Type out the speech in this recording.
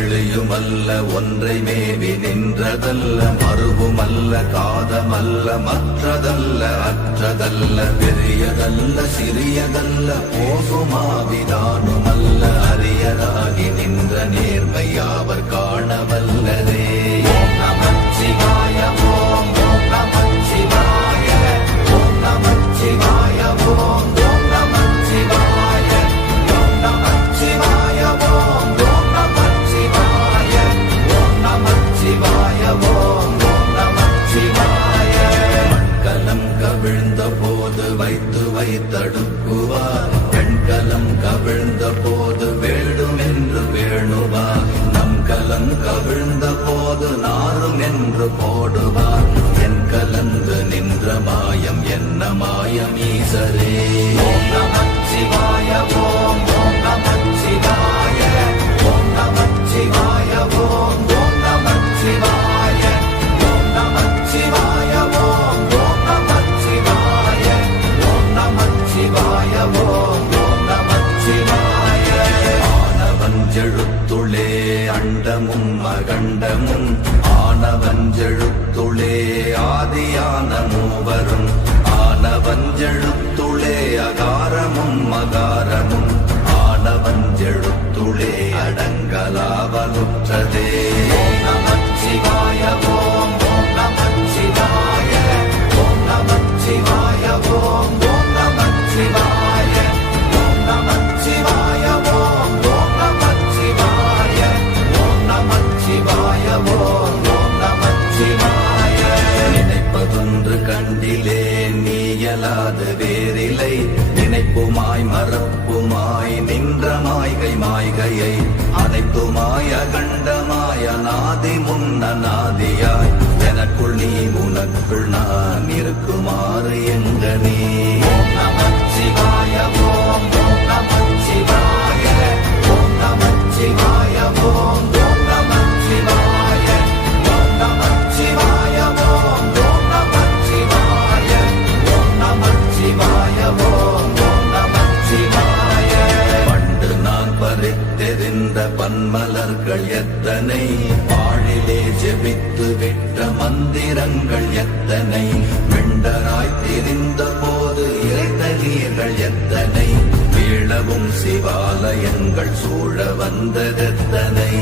வெளியுமல்ல ஒன்றை மேவி நின்றதல்ல மறுவுமல்ல காதமல்ல மற்றதல்ல அற்றதல்ல பெரியதல்ல சிறியதல்ல போகுமாவிதானுமல்ல அரியராகி நின்ற நேர்மையாவர் காணவல்லதே. ஓம் நமச்சிவாய ஓம் ஓம் நமச்சிவாய ஓம் நமச்சிவாய ஓம் ஓம் நமச்சிவாய ஓம் நமச்சிவாய ஓம் ஓம் நமச்சிவாய ஓம் நமச்சிவாய ஓம் ஓம் நமச்சிவாய. மண்கலம் கவிழ்ந்த போது வைத்து வைத்தடுக்குவார் பெண்கலம் கவிழ்ந்த போது வேடும் என்று வேணுவார் நம் கலம் கவிழ்ந்த போது நாரும் என்று போடுவார் என் கலந்து நின்ற மாயம் என்ன மாயம் ஈசரே. ஓம் நமச்சிவாய ஓம் ஓம் நமச்சிவாய ஓம் நமச்சிவாய ஓம் ஓம் நமச்சிவாய ஓம் நமச்சிவாய ஓம் ஓம் நமச்சிவாய ஓம் நமச்சிவாய ஓம் ஓம் நமச்சிவாய. ஆனவஞ்செழுத்துளே அண்டமும் அகண்டமும் ஆனவஞ்செழுத்துளே ஆதியான மூவரும் ஆனவஞ்செழுத்துளே அகாரமும் மகாரமும் ஆனவஞ்செழுத்துளே அடங்கலாவலுற்றதே. ஓம் நமச்சிவாய ஓம் ஓம் நமச்சிவாய ஓம் நமச்சிவாய ஓம் ஓம் நமச்சிவாய ஓம் நமச்சிவாய ஓம் ஓம் நமச்சிவாய ஓம் நமச்சிவாய ஓம் ஓம் நமச்சிவாய. நினைப்பதொன்று கண்டிலே நீயலாது வேறில்லை நினைப்புமாய் மறப்புமாய் நின்ற மாய்கை மாய்கையை அனைத்துமாய் அகண்டமாய் அநாதி முன்ன நாதியாய் எனக்குள் நீ உனக்குள் நான் இருக்குமாறு எங்க நீ. ஓம் நமச்சிவாய ஓம் ஓம் நமச்சிவாய ஓம் நமச்சிவாய ஓம் ஓம் நமச்சிவாய ஓம் நமச்சிவாய ஓம் ஓம் நமச்சிவாய ஓம் நமச்சிவாய ஓம் ஓம் நமச்சிவாய. பண்டு நான் பறித்தெறிந்த பன்மலர்கள் எத்தனை பாழிலே ஜெபித்து விட்ட மந்திரங்கள் எத்தனை வெண்டராய் தெரிந்த போது இறைத்த நீர்கள் எத்தனை வீழவும் சிவாலயங்கள் சூழ வந்ததெத்தனை.